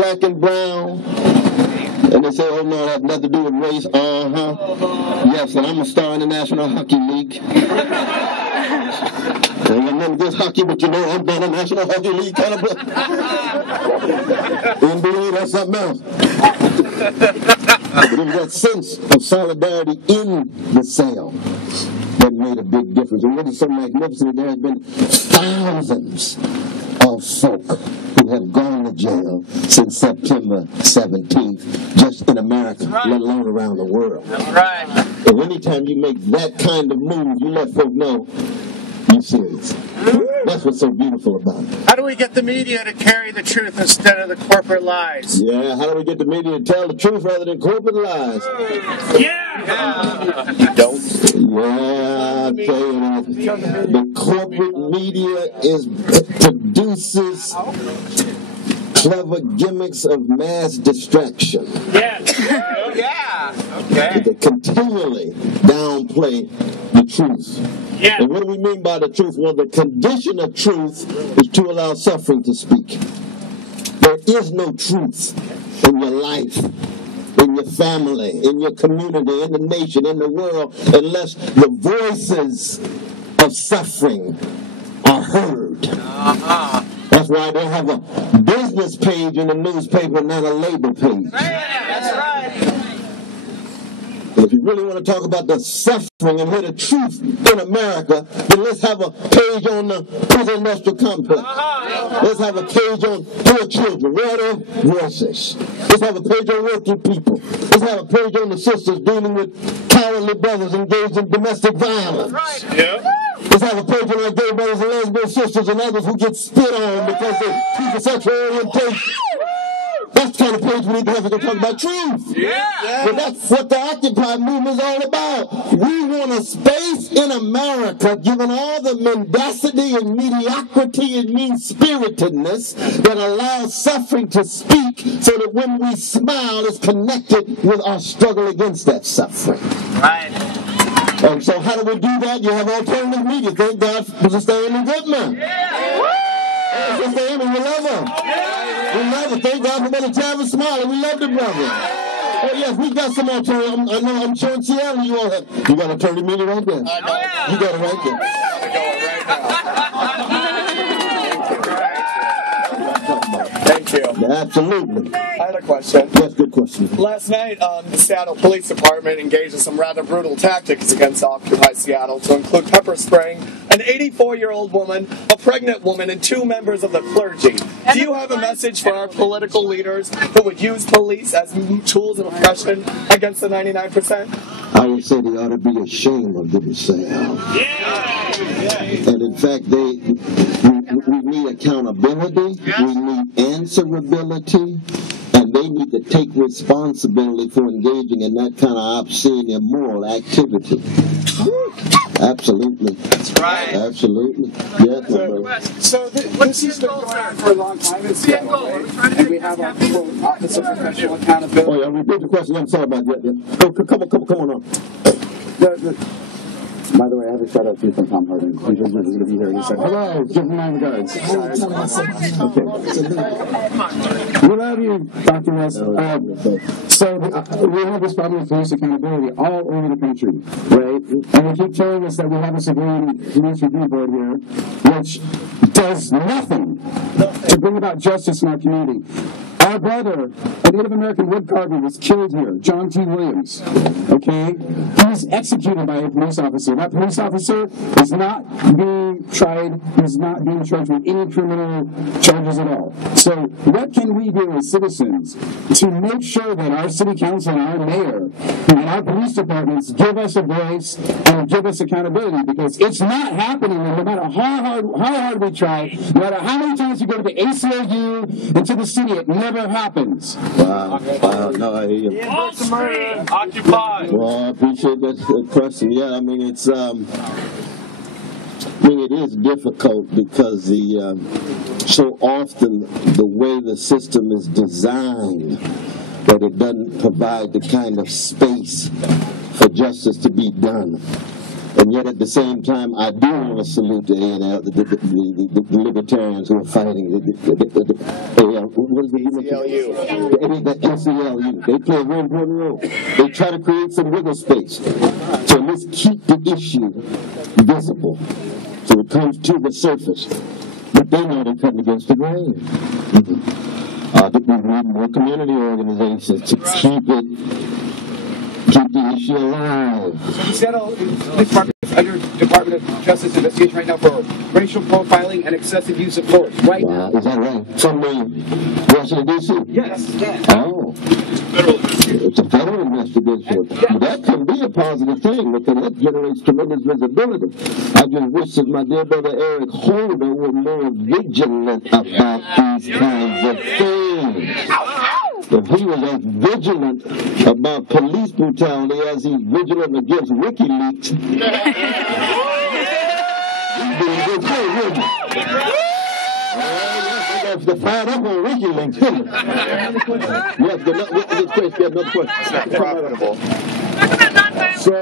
black and brown. And they say, oh no, that has nothing to do with race. Yes, and I'm a star in the National Hockey League. And I'm not against hockey, but you know I'm not a National Hockey League kind of player. NBA, that's something else. But it was that sense of solidarity in the cell that made a big difference. And what is so magnificent, there has been thousands of folk who have gone to jail since September 17th, just in America, let alone around the world. Right. And anytime you make that kind of move, you let folk know you're serious. That's what's so beautiful about it. How do we get the media to carry the truth instead of the corporate lies? Yeah, how do we get the media to tell the truth rather than corporate lies? Yeah! You don't? Yeah, I tell you that. The corporate media produces clever gimmicks of mass distraction. Yeah. Okay. They continually downplay the truth. Yeah. And what do we mean by the truth? Well, the condition of truth is to allow suffering to speak. There is no truth in your life, in your family, in your community, in the nation, in the world, unless the voices of suffering are heard. That's why they have a business page in the newspaper, not a labor page. That's right. And if you really want to talk about the suffering and hear the truth in America, then let's have a page on the prison industrial complex. Let's have a page on poor children. Where are their voices? Let's have a page on working people. Let's have a page on the sisters dealing with cowardly brothers engaged in domestic violence. Let's have a page on our gay brothers and lesbian sisters and others who get spit on because they keep a sexual orientation. That's the kind of page we need to have to talk about truth. But that's what the Occupy movement is all about. We want a space in America, given all the mendacity and mediocrity and mean-spiritedness, that allows suffering to speak so that when we smile, it's connected with our struggle against that suffering. Right. And so how do we do that? You have alternative media. Thank God for Sister Amy Goodman. Sister Amy, we love her. We love her. Thank God for Mother Travis Smiley. We love the brother. Oh, yes, we got some alternative. I know I'm sure in Seattle you all have. You got alternative media right there. You got it right there. Thank you. Absolutely. I had a question. Yes, good question. Last night, the Seattle Police Department engaged in some rather brutal tactics against Occupy Seattle, to include pepper spraying an 84-year-old woman, a pregnant woman, and 2 members of the clergy. Do you have a message for our political leaders who would use police as tools of oppression against the 99%? I would say they ought to be ashamed of themselves. And in fact, we need accountability, we need answerability, and they need to take responsibility for engaging in that kind of obscene, immoral activity. Absolutely. That's right. Absolutely. Yes, my brother. So this has been going on for a long time in Seattle, right? And we have our Office of Professional Accountability. Oh, yeah, repeat the question. I'm sorry about that. Oh, come on up. By the way, I have a shout out to you from Tom Harding. He's going to be here. He said, hello, give him my regards. Okay. We love you, Dr. West. So we have this problem with police accountability all over the country, right? And they keep telling us that we have a civilian police review board here, which does nothing to bring about justice in our community. Our brother, a Native American wood carver, was killed here, John T. Williams, okay? He was executed by a police officer. That police officer is not being tried, he's not being charged with any criminal charges at all. So what can we do as citizens to make sure that our city council and our mayor and our police departments give us a voice and give us accountability? Because it's not happening, no matter how hard we try, no matter how many times we go to the ACLU and to the city, it never happens. Wow. No, I hear you. Occupy. Well, I appreciate that question. Yeah, I mean, it is difficult because so often the way the system is designed, that it doesn't provide the kind of space for justice to be done. And yet at the same time, I do want to salute the A&L, the libertarians who are fighting the SELU. They play a very important role. They try to create some wiggle space. So let's keep the issue visible so it comes to the surface. But they know they're cutting against the grain. We need more community organizations to keep the issue alive. So the Seattle Police Department is under Department of Justice investigation right now for racial profiling and excessive use of force, right? Wow, is that right? From Washington, D.C.? Yes. Oh. It's a federal investigation. That can be a positive thing because that generates tremendous visibility. I just wish that my dear brother Eric Holder were more vigilant about these kinds of things. If he was as vigilant about police brutality as he's vigilant against WikiLeaks, he'd be in good shape, wouldn't he? The fired up on WikiLeaks, didn't it? Yes, another question. Profitable. So,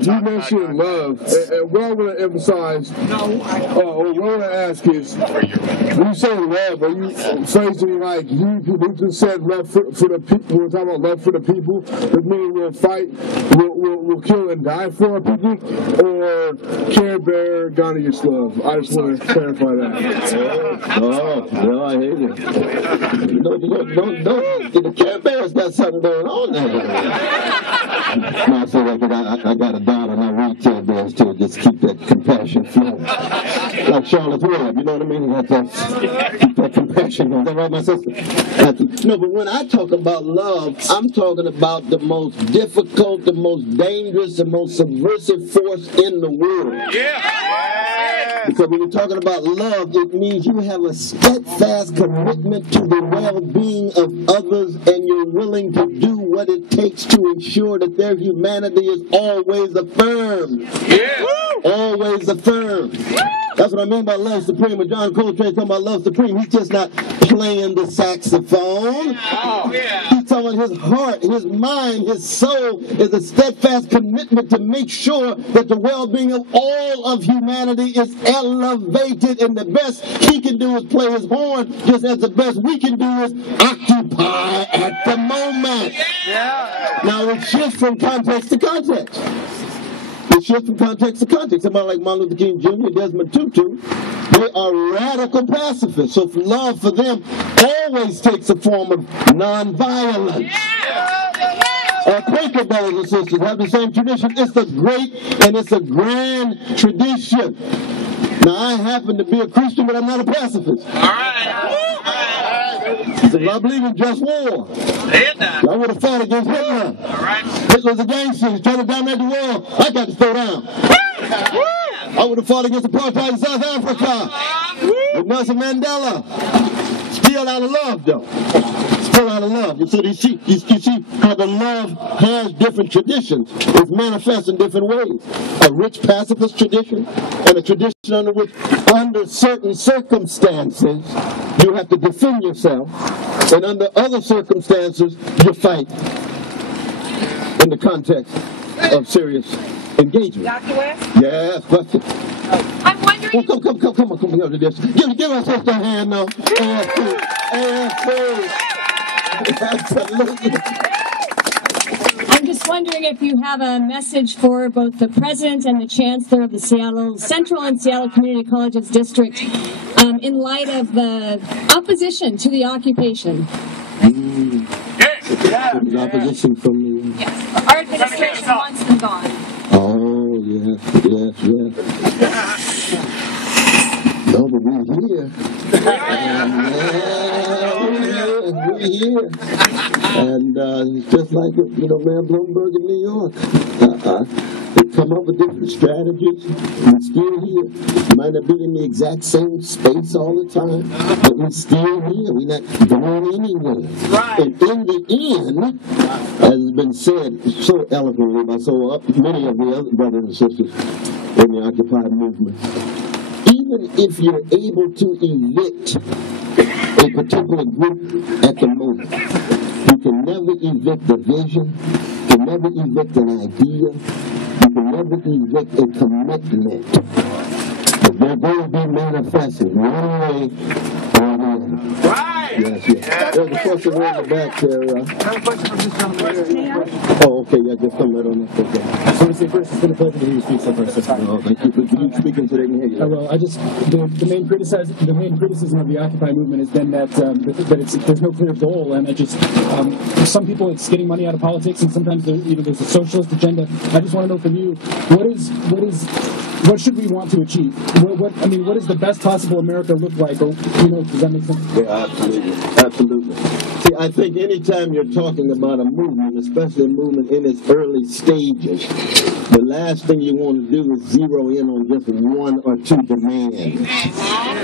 you mentioned love, and what I want to emphasize, or what I want to ask is, when you say love, are you phrasing like you just said love for the people? We're talking about love for the people, that meaning we'll fight, we'll kill and die for our people, or Care Bear, Ghana Gets Love? I just want to clarify that. No, I hate it. No, the Care Bear's got something going on there. No, I say that because I got a daughter and I read Care Bears to just keep that compassion flowing. Like Charlotte's Web, you know what I mean? You have to keep that compassion going. Is that right, my sister? No, but when I talk about love, I'm talking about the most difficult, the most dangerous, the most subversive force in the world. Because when you're talking about love, it means you have a steadfast commitment to the well-being of others and you're willing to do what it takes to ensure that their humanity is always affirmed. Always affirmed. That's what I mean by love supreme. When John Coltrane talking about love supreme, he's just not playing the saxophone. He's talking about his heart, his mind, his soul is a steadfast commitment to make sure that the well-being of all of humanity is elevated, and the best he can do is play his horn, just as the best we can do is occupy at the moment. Now it shifts from context to context. It shifts from context to context. Somebody like Martin Luther King Jr., Desmond Tutu, they are radical pacifists. So love for them always takes a form of nonviolence. Our Quaker brothers and sisters have the same tradition. It's a great and it's a grand tradition. Now, I happen to be a Christian, but I'm not a pacifist. So I believe in just war. I would have fought against Hitler. Hitler's a gangster. He's trying to dominate the world. I got to throw down. I would have fought against apartheid in South Africa with Nelson Mandela. Still out of love, though. Still out of love. So you see how the love has different traditions. It manifests in different ways. A rich pacifist tradition and a tradition under which, under certain circumstances, you have to defend yourself, and under other circumstances, you fight in the context of serious engagement. Dr. West? Yes, question. I'm wondering... Well, come on to this. Give our sister a hand now. AFP. Absolutely. I'm just wondering if you have a message for both the president and the chancellor of the Seattle Central and Seattle Community Colleges District in light of the opposition to the occupation. The opposition from the... Yes. Our administration wants them gone. Oh, yes. No, but we're here. We're here. And it's just like, Mayor Bloomberg in New York. They come up with different strategies. We're still here. We might not be in the exact same space all the time, but we're still here. We're not going anywhere. And in the end, as has been said so eloquently by so many of the other brothers and sisters in the Occupy movement, even if you're able to evict a particular group at the moment, you can never evict the vision, you can never evict an idea, you can never evict a commitment. But they're going to be manifested one way or another. Right. Yes, yes. There's a question right in the back there. I have a question from this gentleman. Oh, okay, yeah, just come right on up. Okay. I just want to say first, it's been a pleasure to hear you speak so far. Oh, thank you for speaking so they can hear you. Well, the main criticism of the Occupy movement has been that there's no clear goal, and for some people it's getting money out of politics, and sometimes there's a socialist agenda. I just want to know from you, what should we want to achieve? What does the best possible America look like? Or, does that make sense? Yeah, absolutely. See, I think anytime you're talking about a movement, especially a movement in its early stages, the last thing you want to do is zero in on just one or two demands.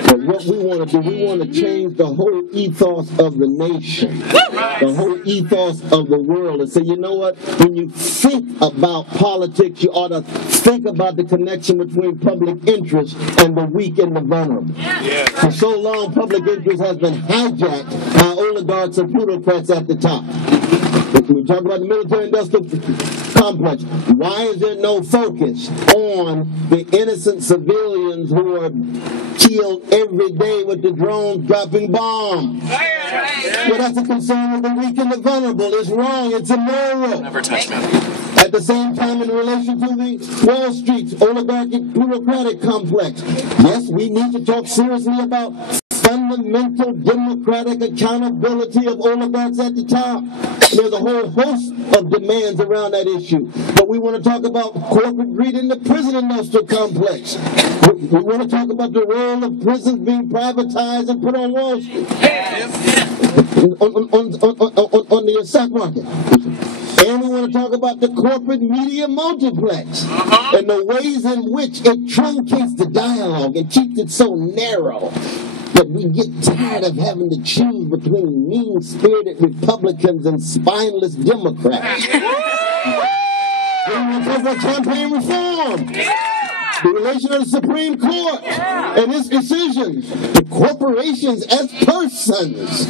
But what we want to do, we want to change the whole ethos of the nation, the whole ethos of the world, and say, you know what? When you think about politics, you ought to think about the connection between public interest and the weak and the vulnerable. For so long, public interest has been hijacked by oligarchs and plutocrats at the top. We talk about the military-industrial complex. Why is there no focus on the innocent civilians who are killed every day with the drones dropping bombs? Well, that's a concern with the weak and the vulnerable. It's wrong. It's immoral. Never touch me. At the same time, in relation to the Wall Street oligarchic plutocratic complex, yes, we need to talk seriously about fundamental democratic accountability of oligarchs at the top. There's a whole host of demands around that issue. But we want to talk about corporate greed in the prison industrial complex. We want to talk about the role of prisons being privatized and put on Wall Street. On the stock market. And we want to talk about the corporate media multiplex and the ways in which it truncates the dialogue and keeps it so narrow that we get tired of having to choose between mean-spirited Republicans and spineless Democrats. We want to talk about campaign reform. The relation of the Supreme Court and its decisions to corporations as persons,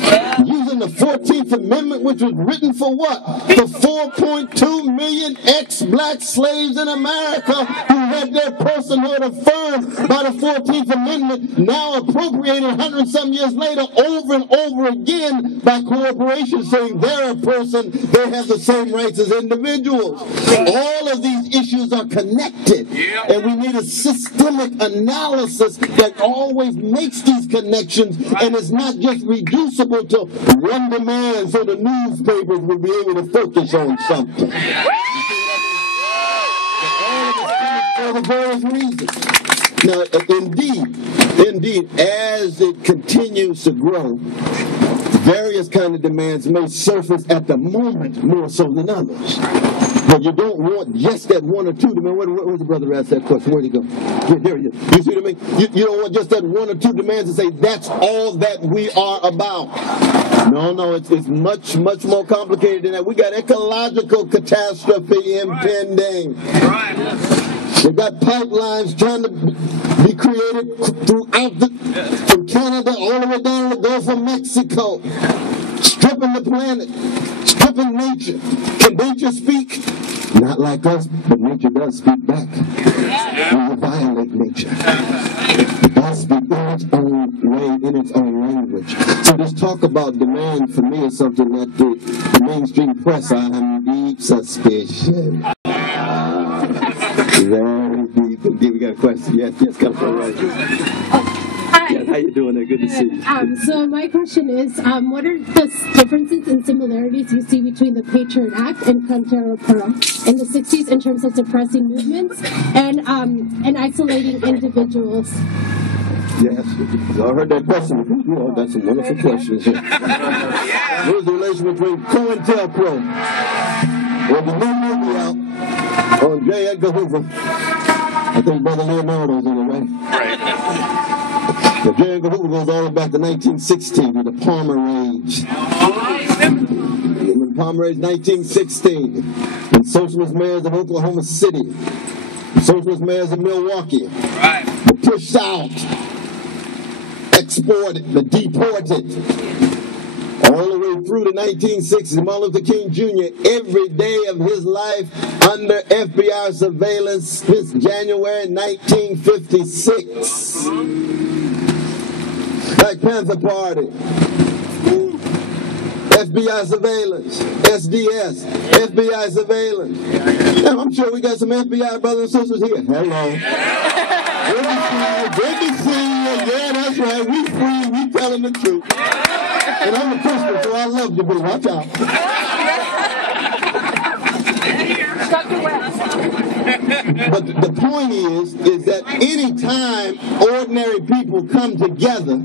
using the 14th Amendment, which was written for what? The 4.2 million ex-black slaves in America who had their personhood affirmed by the 14th Amendment, now appropriated 100-some years later over and over again by corporations saying they're a person, they have the same rights as individuals. All of these issues are connected, and we need a systemic analysis that always makes these connections and is not just reducible to one demand so the newspapers will be able to focus on something. For the various reasons. Now, indeed, as it continues to grow, various kind of demands may surface at the moment more so than others. But you don't want just that one or two demands. Where's the brother asked that question? Where'd he go? There he is. You see what I mean? You don't want just that one or two demands and say, that's all that we are about. No, it's much, much more complicated than that. We got ecological catastrophe impending. Right. They've got pipelines trying to be created from Canada all the way down to the Gulf of Mexico. Stripping the planet, stripping nature. Can nature speak? Not like us, but nature does speak back. We violate nature. It does speak in its own way, in its own language. So this talk about demand for me is something that the mainstream press, I have deep suspicion. Very deep. Indeed, we got a question. Yes, come forward. Hi. Yes, how you doing there? Good to see you. So my question is, what are the differences and similarities you see between the Patriot Act and Contero Pro in the 60s in terms of suppressing movements and isolating individuals? Yes, I heard that question. You all got some wonderful questions here. What is the relation between COINTELPRO and the new movie out on J. Edgar Hoover? I think Brother Leonardo's in it, right? Right. J. Edgar Hoover goes all the way back to 1916 with the Palmer Rage. In Palmer Rage, 1916, and socialist mayors of Oklahoma City, socialist mayors of Milwaukee, were pushed out, exported, deported, all the way through the 1960s, Martin Luther King Jr., every day of his life under FBI surveillance since January 1956. Black Panther Party, FBI surveillance, SDS, FBI surveillance. Now, I'm sure we got some FBI brothers and sisters here. Hello. Good to see you. Yeah, that's right. We free. We telling the truth. And I'm a Christian, so I love you, but watch out. Dr. West. But the point is that anytime ordinary people come together,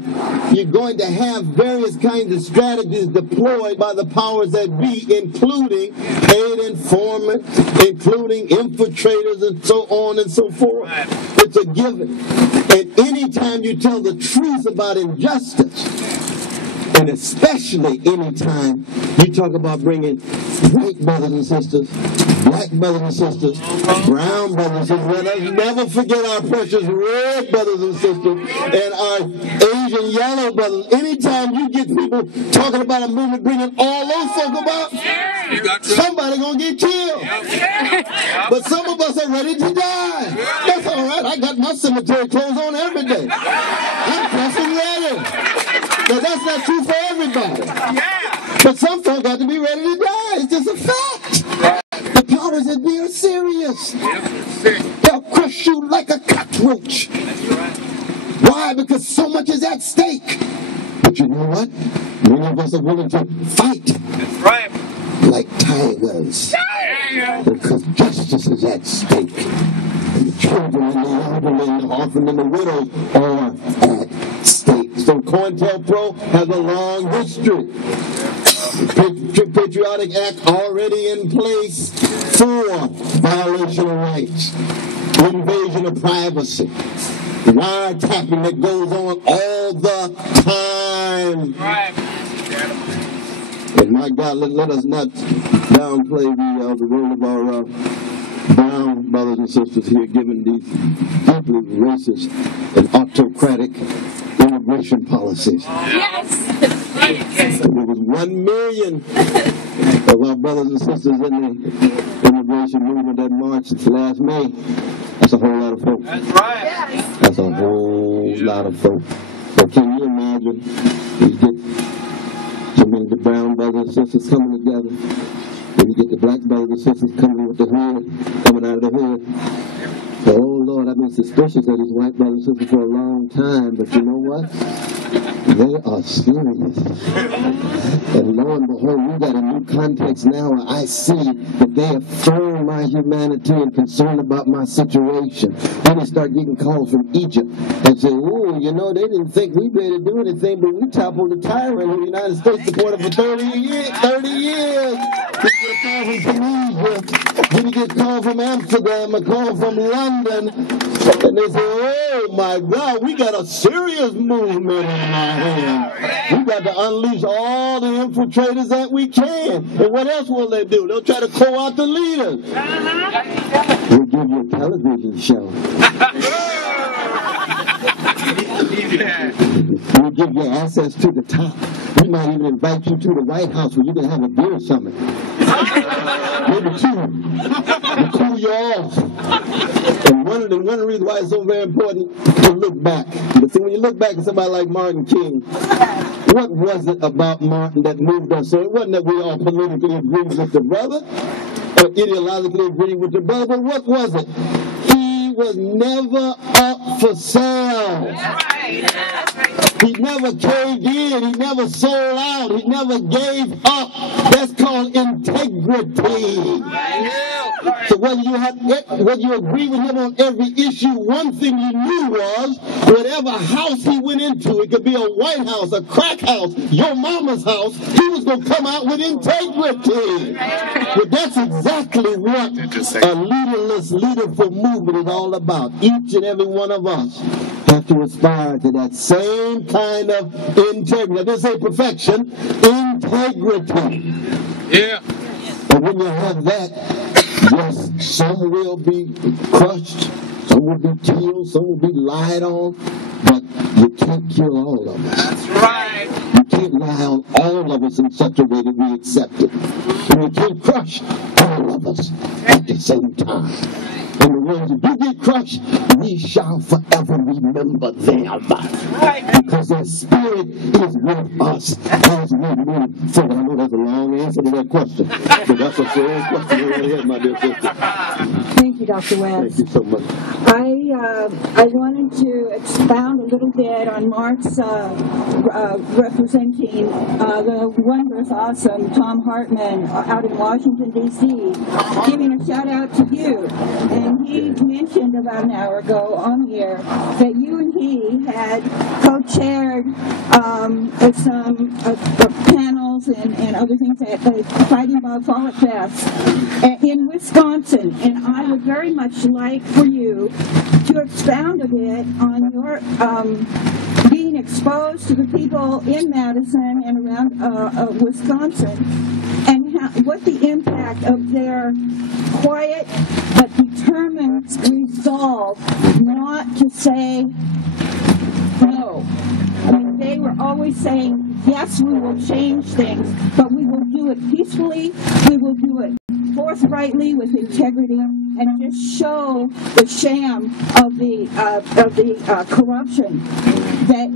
you're going to have various kinds of strategies deployed by the powers that be, including paid informants, including infiltrators, and so on and so forth. It's a given. And anytime you tell the truth about injustice, and especially anytime you talk about bringing white brothers and sisters, black brothers and sisters, brown brothers and sisters, let us never forget our precious red brothers and sisters and our Asian yellow brothers. Anytime you get people talking about a movement bringing all those folk about, somebody gonna get killed. But some of us are ready to die. That's all right. I got my cemetery clothes on every day. I'm pressing ready. Now that's not true for everybody. But some folk got to be ready to die. It's just a fact. The powers that be are serious. They'll crush you like a cockroach. Why? Because so much is at stake. But you know what? Many of us are willing to fight. That's right. Like tigers. Because justice is at stake. And the children and the elderly and the orphan and the widows are at stake. So COINTELPRO has a long history. Patriotic Act already in place for violation of rights, invasion of privacy, wiretapping that goes on all the time. Right. And my God, let us not downplay the role of our brown brothers and sisters here, given these deeply racist and autocratic immigration policies. Yes. There was 1 million of our brothers and sisters in the immigration movement that marched last May. That's a whole lot of folks. That's right. That's a whole lot of folks. But can you imagine you get so many of the brown brothers and sisters coming together, and you get the black brothers and sisters coming with the hood, coming out of the hood? Oh Lord, I've been suspicious of these white brothers and sisters for a long time, but you know what? They are serious. And lo and behold, we got a new context now where I see that they affirm my humanity and concern about my situation. Then they start getting calls from Egypt and say, oh, you know, they didn't think we'd be able to do anything, but we toppled the tyrant who the United States supported for 30 years. Then you get a call from Amsterdam, a call from London, and they say, oh my God, we got a serious movement in our hand. We got to unleash all the infiltrators that we can. And what else will they do? They'll try to call out the leaders. We'll give you a television show. We'll give you access to the top. We might even invite you to the White House where you can have a beer summit. Maybe 2. To cool you off. And one of the reasons why it's so very important to look back. But see, when you look back at somebody like Martin King, what was it about Martin that moved us? So it wasn't that we all politically agreed with the brother, or ideologically agreed with the brother, but what was it? He was never up for sale. That's right. He never caved in. He never sold out. He never gave up. That's called integrity. So whether you agree with him on every issue, one thing you knew was whatever house he went into, it could be a White House, a crack house, your mama's house, he was going to come out with integrity. But that's exactly what a leaderless, leaderful movement is all about. Each and every one of us have to aspire to that same kind of integrity. I didn't say perfection, integrity. Yeah. And when you have that, yes, some will be crushed, some will be killed, some will be lied on, but you can't kill all of us. That's right. You can't lie on all of us in such a way that we accept it. And we can't crush all of us at the same time. And the ones that do get crushed, we shall forever remember them. Because their spirit is with us as we move forward. I know that's a long answer to that question, but that's a serious question right here, my dear sister. Thank you, Dr. West. Thank you so much. I wanted to expound a little bit on Mark's representing the wondrous, awesome Tom Hartman out in Washington, D.C., giving a shout out to you. And he mentioned about an hour ago on the air that you and he had co-chaired some panels and other things at the Fighting Bob Follett Fest in Wisconsin. And I would very much like for you to expound a bit on your being exposed to the people in Madison and around Wisconsin, and what the impact of their quiet but determined resolve not to say no. I mean, they were always saying, yes, we will change things, but we will do it peacefully, we will do it forthrightly with integrity, and just show the sham of the corruption that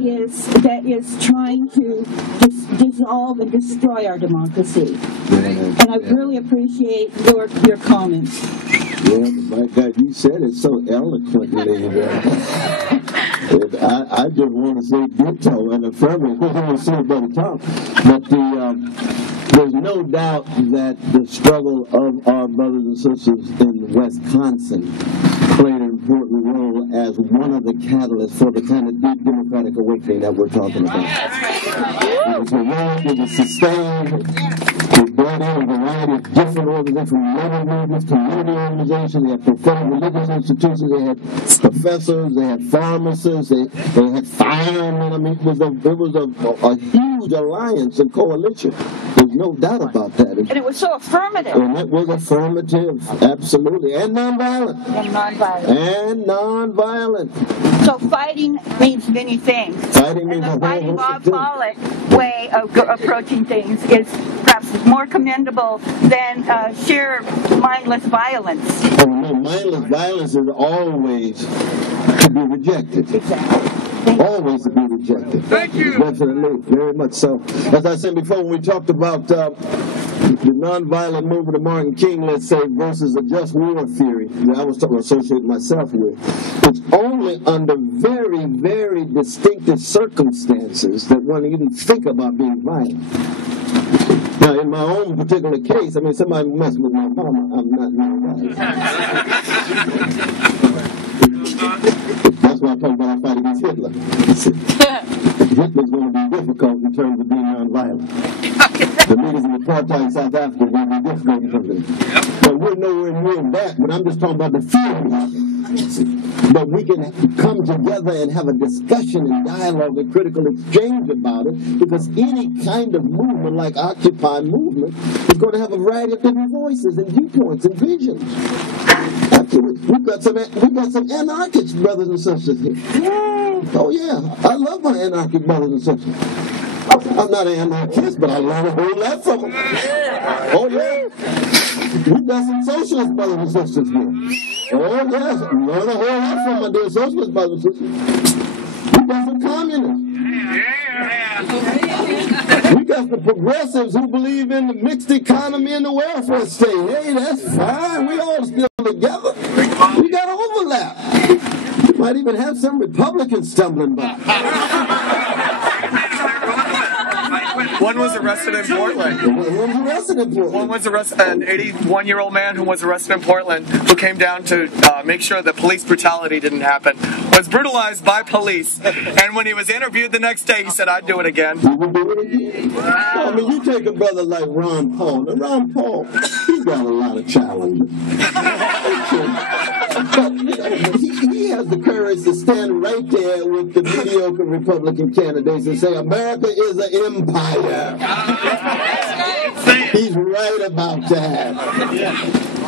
is trying to dissolve and destroy our democracy. And I really appreciate your comments. Yeah, my God, you said it so eloquently. I just want to say ditto and affirm. Of course, I want to say about the top, but there's no doubt that the struggle of our brothers and sisters in Wisconsin played an important role as one of the catalysts for the kind of deep democratic awakening that we're talking about. It was a work that was sustained. They brought in a variety of different organizations, from labor movements, community organizations, they had prophetic religious institutions, they had professors, they had pharmacists, they had firemen. I mean, it was a huge alliance and coalition. There's no doubt about that. And it was so affirmative. And it was affirmative, absolutely, and nonviolent. And nonviolent. So fighting means many things. Fighting means and the Fighting Bob Follett way of approaching things is perhaps more commendable than sheer mindless violence. Oh, no, mindless violence is always to be rejected. Exactly. Always to be rejected. Thank you. Definitely, very much so. As I said before, when we talked about the nonviolent movement of Martin King, let's say, versus a just war theory that I was talking associate myself with, it's only under very, very distinctive circumstances that one even think about being violent. Now, in my own particular case, I mean, somebody messed with my mama, I'm not nonviolent. That's why I'm talking about a fight against Hitler. Hitler's going to be difficult in terms of being nonviolent. The leaders in apartheid South Africa are going to be difficult in terms of it. But we're nowhere near that, but I'm just talking about the theory. But we can come together and have a discussion and dialogue and critical exchange about it, because any kind of movement like Occupy movement is going to have a variety of different voices and viewpoints and visions. We've got some anarchist brothers and sisters here. Oh yeah, I love my anarchist brothers and sisters. I'm not an anarchist, but I learn a whole lot from them. Oh yeah, we've got some socialist brothers and sisters here. Oh yes, learn a whole lot from my dear socialist brothers and sisters. We've got some communists. We got the progressives who believe in the mixed economy and the welfare state. Hey, that's fine. We all still together. We got overlap. We might even have some Republicans stumbling by. One was arrested in Portland. One was arrested, an 81-year-old man who was arrested in Portland, who came down to make sure that police brutality didn't happen, was brutalized by police, and when he was interviewed the next day, he said, I'd do it again. You would do it again? I mean, you take a brother like Ron Paul. Now, Ron Paul, he's got a lot of challenges. But he has the courage to stand right there with the mediocre Republican candidates and say, America is an empire. He's right about that.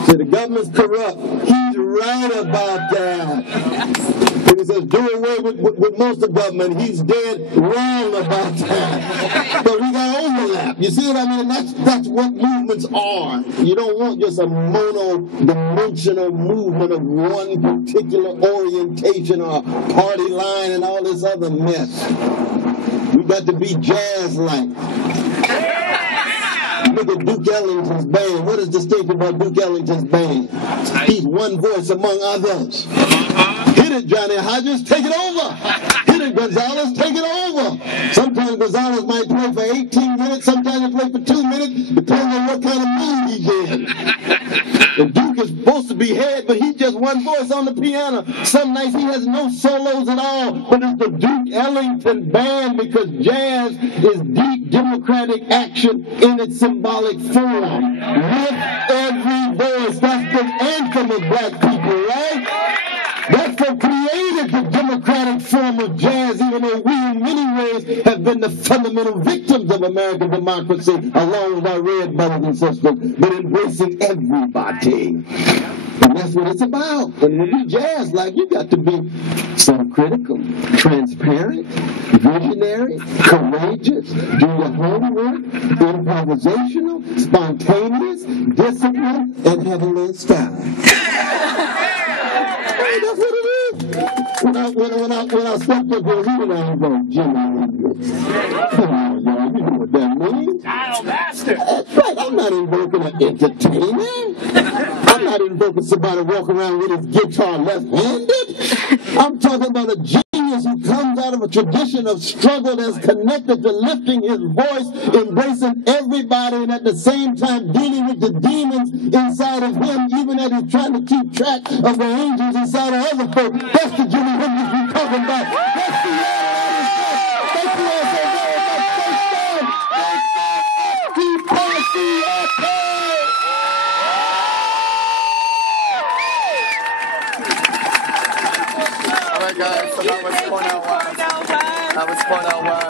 So the government's corrupt. He's right about that. says do away with most of government. He's dead wrong about that. But we got overlap. You see what I mean? That's what movements are. You don't want just a mono-dimensional movement of one particular orientation or party line and all this other mess. We got to be jazz-like. Look at Duke Ellington's band. What is distinctive about Duke Ellington's band? He's one voice among others. Hit it, Johnny Hodges, take it over. Hit it, Gonzalez, take it over. Sometimes Gonzalez might play for 18 minutes, sometimes he play for 2 minutes, depending on what kind of mood he's in. And Duke is supposed to be head, but he's just one voice on the piano. Some nights he has no solos at all, but it's the Duke Ellington band because jazz is deep democratic action in its symbolic form. With every voice, that's the anthem of black people, right? That's what created the democratic form of jazz, even though we in many ways have been the fundamental victims of American democracy, along with our red brothers and sisters, but embracing everybody. And that's what it's about. And when you jazz, like, you got to be self-critical, transparent, visionary, courageous, do your homework, improvisational, spontaneous, disciplined, and have a little style. That's what it is. When I stepped up here, he and I was like, Jimmy, come on, y'all, you know what that means? Child master. That's right, I'm not invoking an entertainer. I'm not invoking somebody walking around with his guitar left-handed. I'm talking about a genius who comes out of a tradition of struggle that's connected to lifting his voice, embracing everybody, and at the same time dealing with the demons inside of him, even as he's trying to keep track of the angels inside of other folks. That's the Jimmy Hendrix we're talking about. That's the Thank you all so very much. All right, guys, so that was Cornel West. That was Cornel West.